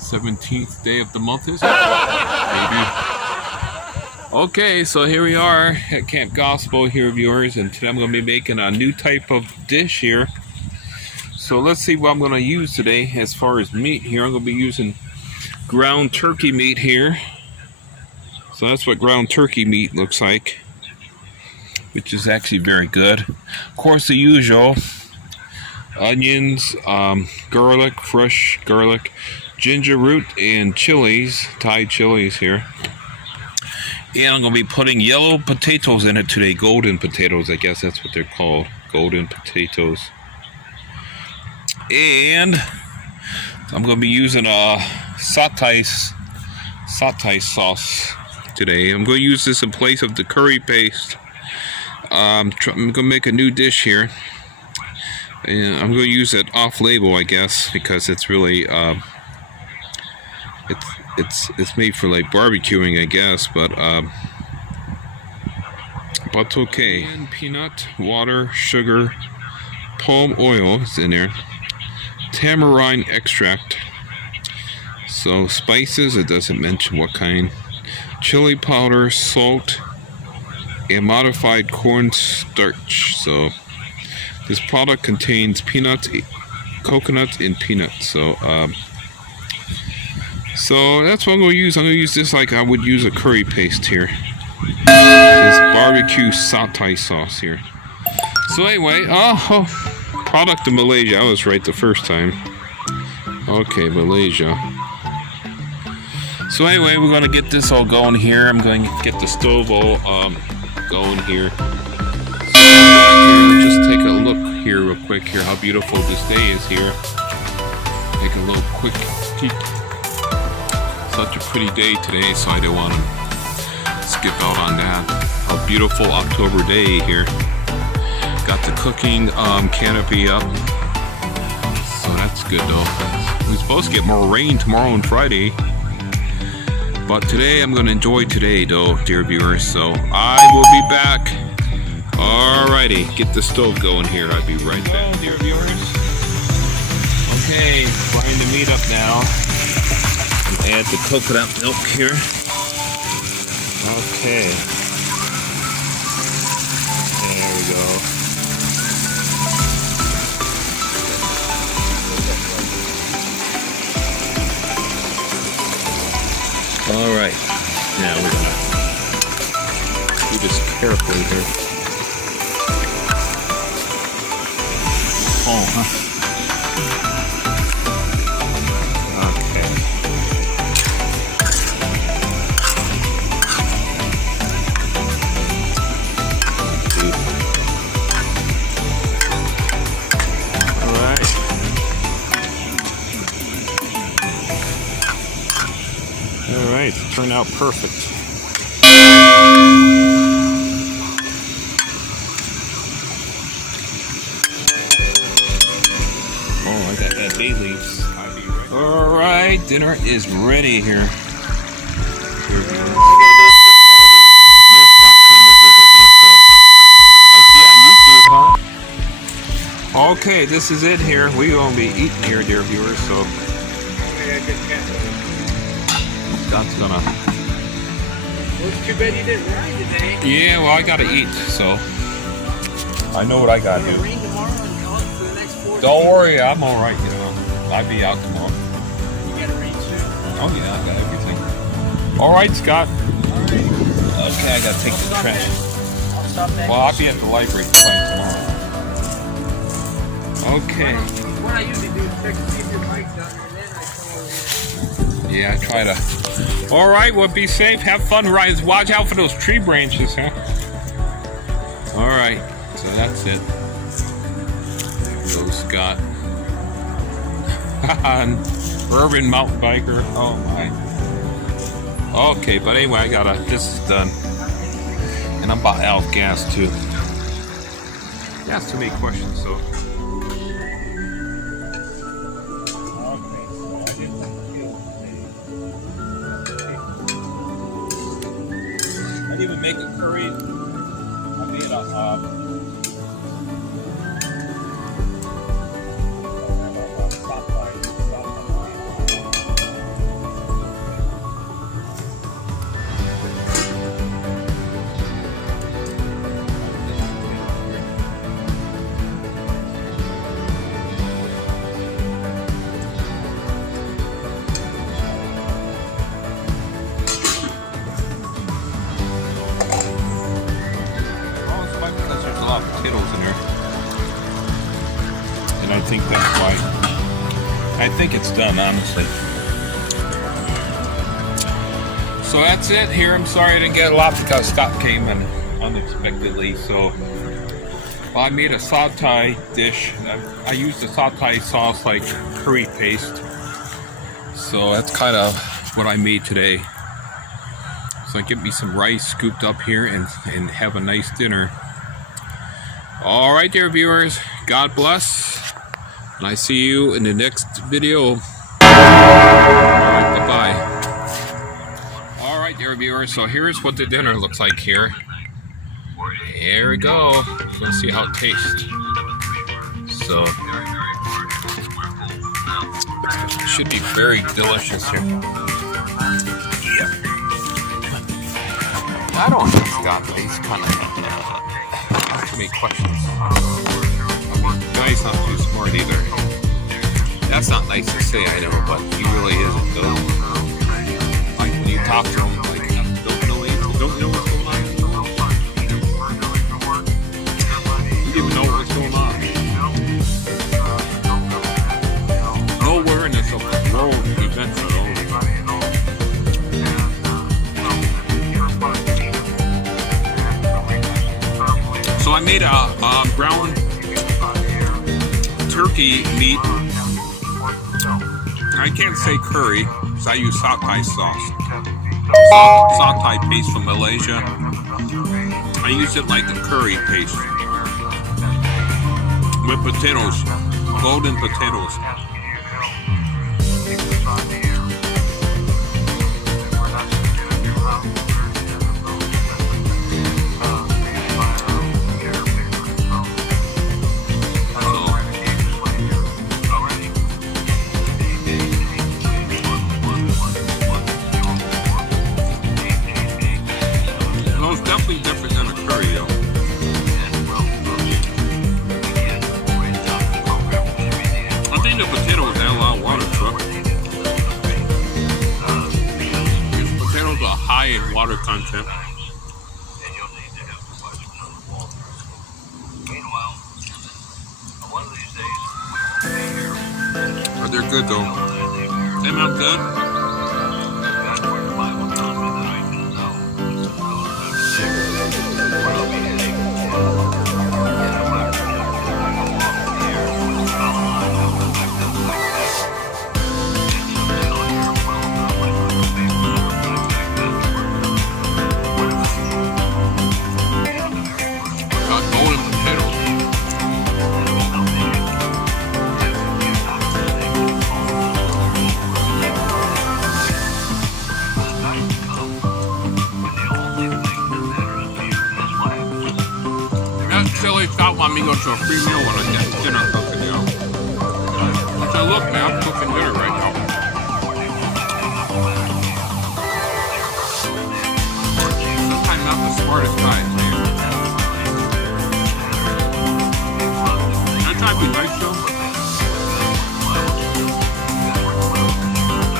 17th day of the month, is it? Maybe. Okay, so here we are at Camp Gospel here, viewers, and today I'm going to be making a new type of dish here. So let's see what I'm going to use today as far as meat here. I'm going to be using ground turkey meat here. So that's what ground turkey meat looks like, which is actually very good. Of course, the usual onions, garlic, fresh garlic, ginger root, and chilies, Thai chilies here. And I'm going to be putting yellow potatoes in it today, golden potatoes, I guess that's what they're called, golden potatoes. And I'm going to be using a satay sauce today. I'm going to use this in place of the curry paste. I'm going to make a new dish here. And I'm going to use it off-label, I guess, because it's really it's made for like barbecuing, I guess, but okay. And peanut, water, sugar, palm oil is in there, tamarind extract. So spices, it doesn't mention what kind. Chili powder, salt, and modified cornstarch. So this product contains peanuts, coconut, and peanuts. So that's what I'm going to use. I'm going to use this like I would use a curry paste here. This barbecue satay sauce here. So anyway, product of Malaysia. I was right the first time. Okay, Malaysia. So anyway, we're going to get this all going here. I'm going to get the stove all going here. So just take a look here real quick here how beautiful this day is here. Take a little quick peek. Such a pretty day today, so I don't want to skip out on that. A beautiful October day here. Got the cooking canopy up, so that's good though. We're supposed to get more rain tomorrow and Friday, but today I'm going to enjoy today though, dear viewers, so I will be back. Alrighty, get the stove going here. I'll be right back, dear viewers. Okay, frying the meat up now. Add the coconut milk here. Okay. There we go. Alright. Now we're gonna do this carefully here. Oh, huh? Alright, turned out perfect. Oh, I got that bay leaves. Alright, dinner is ready here. Okay, this is it here. We're going to be eating here, dear viewers, so Scott's gonna... Well, it's too bad you didn't ride today. Yeah, well, I gotta eat, so I know what I gotta do. Rain tomorrow and call it for the next 4 days. Don't worry, I'm alright, you know. I'll be out tomorrow. You got a rain suit? Oh yeah, I got everything. Alright, Scott. Alright. Okay, I gotta take the trash. I'll stop that. Well, I'll be at the library playing tomorrow. Okay. What I usually do is check to see if your bike's down there, and then I come over here. Yeah, I try to. Alright, well, be safe. Have fun riding. Watch out for those tree branches, huh? Alright, so that's it. There goes Scott. Urban mountain biker. Oh my. Okay, but anyway, this is done. And I'm about out of gas too. That's too many questions, so. I didn't even make a curry. I made a top and I think that's why. I think it's done, honestly. So that's it here. I'm sorry I didn't get a lot because Scott came in unexpectedly. So well, I made a satay dish. I used the satay sauce like curry paste. So that's kind of what I made today. So I get me some rice scooped up here and have a nice dinner. All right there, viewers. God bless. And I see you in the next video. All right, bye-bye. All right there, viewers. So here's what the dinner looks like here. Here we go. We're gonna see how it tastes. So it should be very delicious here. Yeah. I don't think Scott, but he's kind of asking me questions. The guy's not too smart either. That's not nice to say, I know, but he really isn't though. Like when you talk to him, like don't know what's going on. You didn't even know what's going on. No awareness of the world events at all. So I made a brown turkey meat. I can't say curry because I use satay sauce. Satay paste from Malaysia. I use it like a curry paste with potatoes, golden potatoes. Definitely different than a curry, though. I think the potatoes add a lot of water to it. Potatoes are high in water content. But they're good, though. They smell good. Silly Scott want me to go to a free meal when I get dinner cooking, you know. So look, man, I'm cooking dinner right now. Sometimes not the smartest guy, man. I try to be nice to him.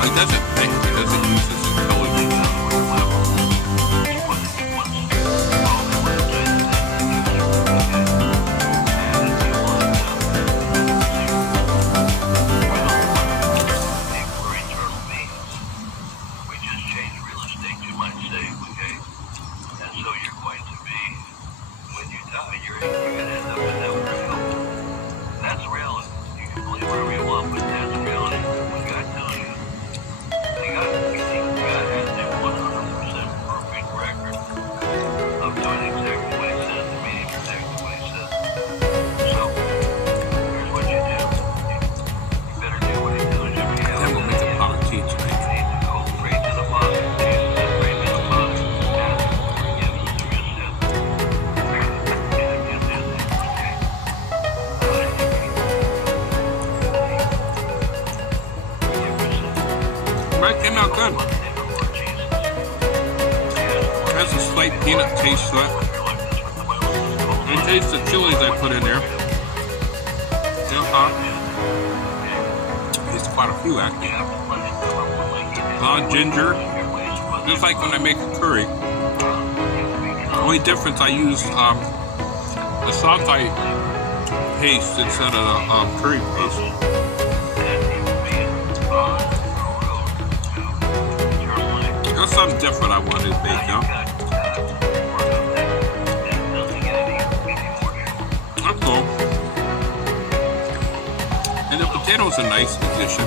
He doesn't think, he doesn't use his intelligence. Came out good. It has a slight peanut taste to it. And taste the chilies I put in there. It's quite a few actually. Ginger. Just like when I make a curry. The only difference I use the satay paste instead of curry paste. That's something different I wanted to make, you know? That's cool. And the potatoes are a nice addition.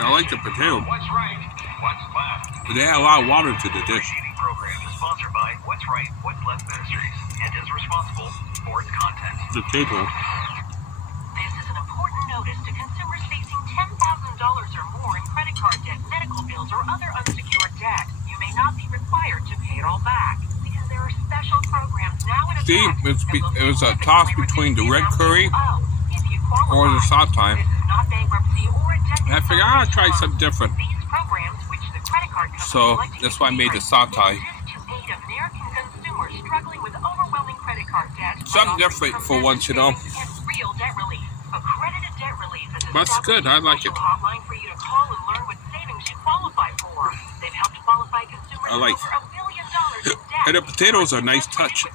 I like the potato, but they add a lot of water to the dish. Sponsored by What's Right, What's Left Ministries, and is responsible for its content. The potato. This is an important notice to consumers facing $10,000 or more in credit card debt, medical bills, or other unsecured debt. You may not be required to pay it all back because there are special programs now in effect. See, it was a toss between the red curry or the satay. And I figured I'll try something different. So that's why I made the satay. Something different for once, you know. But it's good. I like it. I like it. And the potatoes are a nice touch.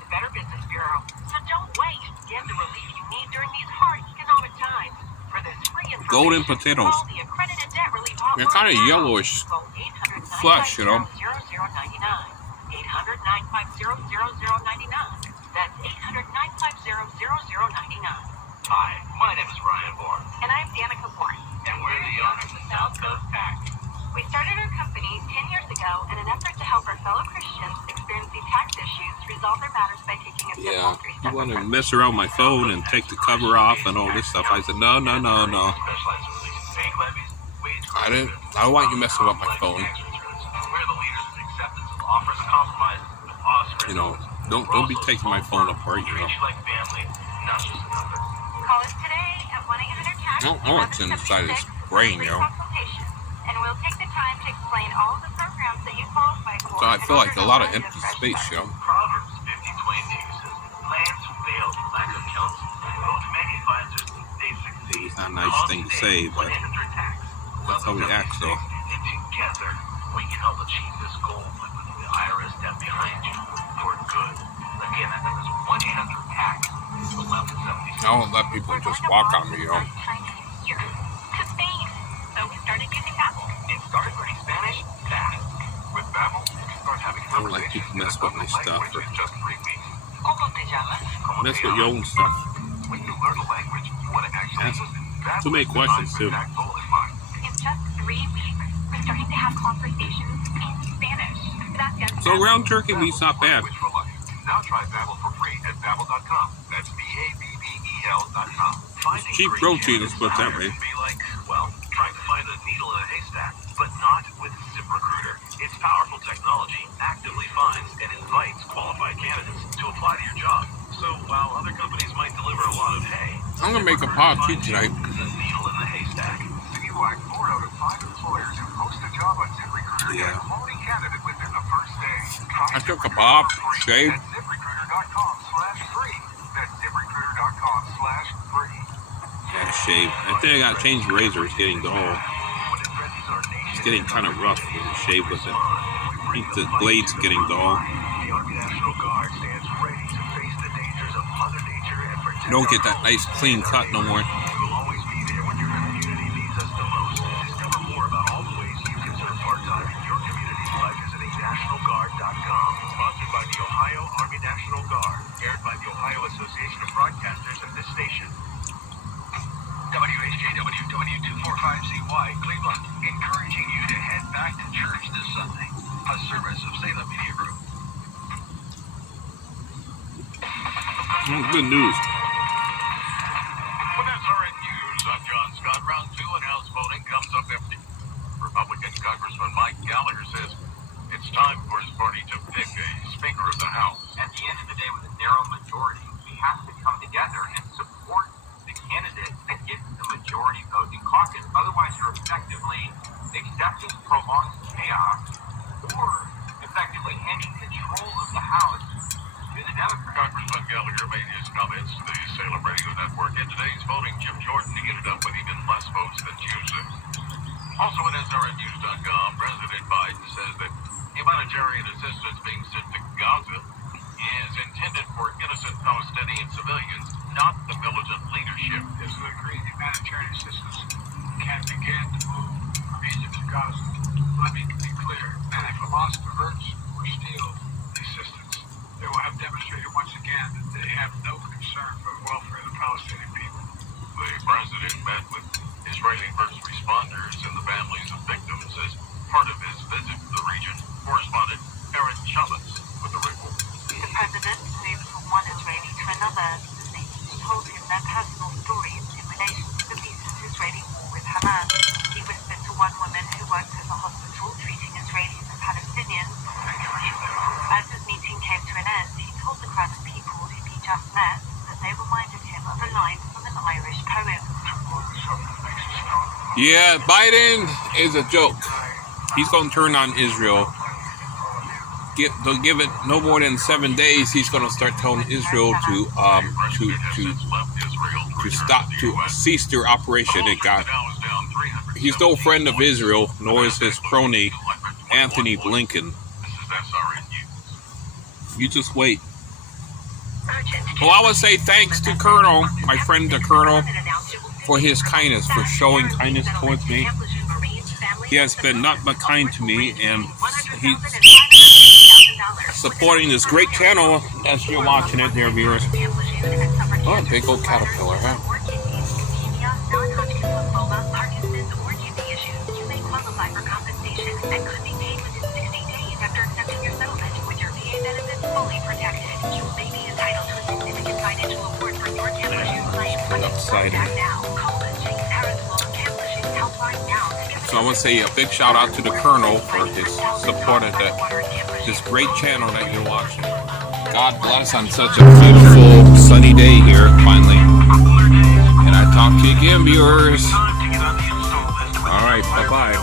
Golden potatoes. They're kind of yellowish flesh, you know. 800-950-0099. That's 800-950-0099. Hi, my name is Ryan Bourne. And I'm Danica Bourne. And we're the owners of South Coast Tax. We started our company 10 years ago in an effort to help our fellow Christians experiencing tax issues resolve their matters by taking a simple You want to mess around with my phone and take the cover off and all this stuff. I said, no. I don't want you messing with my phone. You know, don't be taking my phone apart, you know. Call us today at 1-800-TAX. I don't know what's inside his brain, you know. And we'll take the time to explain all of the programs that you qualify for. So I feel like a lot of empty space, you know. Proverbs 50:22 says, plans fail for lack of counsel. Most manufacturers, they succeed. It's not a nice thing to say, but that's how we act, so. Together, we can help achieve this goal by putting the IRS debt behind you for good. Again, that number is 1-800-TAX. I won't let people just walk on me, you know. I don't like people mess with my stuff or mess with your own stuff. Ask too many questions too. In just 3 weeks, we're starting to have conversations in Spanish. Gracias. So ground turkey meat's not bad. Now try Babbel for free at babbel.com. That's BABBEL.com. It's cheap protein, let's put it that way. Be like, well, trying to find a needle in a haystack, but not with ZipRecruiter. Its powerful technology actively finds and invites qualified candidates to apply to your job. So while other companies might deliver a lot of hay, I'm gonna make a pot too tonight. is a needle in the haystack. Citywide, 4 out of 5 employers who post a job on ZipRecruiter get a quality candidate within the first day. I took a bob, shaved. That's ZipRecruiter.com/free. That's ZipRecruiter.com/free. Yeah, shave. I think I gotta change the razor. It's getting dull. It's getting kind of rough when you shave with it. I think the blade's getting dull. The Army National Guard stands ready to face the dangers of Mother Nature and protect You don't get that nice clean cut no more. We will always be there when your community needs us the most. Discover more about all the ways you can serve part-time in your community by visiting NationalGuard.com. Sponsored by the Ohio Army National Guard. Aired by the Ohio Association of Broadcasters and this station. WHKW W245CY Cleveland, encouraging you to head back to church this Sunday. A service of Salem Media Group. Good news. Well, that's alright news. I'm John Scott. Round 2 and House voting comes up empty. Republican Congressman Mike Gallagher says it's time for his party to pick a Speaker of the House. At the end of the day, with a narrow majority, we have to come together and support the candidate that gets the majority vote in caucus. Otherwise, you're effectively accepting prolonged chaos or effectively handing control of the House to the Democrats. Congressman Gallagher made his comments to the Salem Radio Network in today's voting. Jim Jordan ended up with even less votes than Tuesday. Also at SRNnews.com, President Biden says that humanitarian assistance being sent to Gaza is intended for innocent Palestinian civilians, not the militant leadership. This is agreed humanitarian assistance can begin to move from Egypt to Gaza. Let me be clear, and if Hamas diverts or steals the assistance, they will have demonstrated once again that they have no concern for the welfare of the Palestinian people. The president met with Israeli first responders and the families of victims as part of his visit to the region. Correspondent Aaron Chavez with the report. The president moved from one Israeli to another. The nation told him their personal stories in relation to the recent Israeli war with Hamas. He whispered to one woman who worked at the hospital treating Israelis and Palestinians. As his meeting came to an end, he told the crowd of people whom he just met that they reminded him of a line from an Irish poem. Yeah, Biden is a joke. He's going to turn on Israel. They'll give it no more than 7 days. He's going to start telling Israel to cease their operation at Gaza. He's no friend of Israel, nor is his crony Anthony Blinken. You just wait. Well, I would say thanks to Colonel, my friend the Colonel, for his kindness, for showing kindness towards me. He has been nothing but kind to me, and he's supporting this great channel as you're watching it, dear viewers. Oh, big old caterpillar, huh? So I want to say a big shout out to the Colonel for his support of this great channel that you're watching. God bless on such a beautiful sunny day here finally. And I talk to you again, viewers. All right, bye-bye.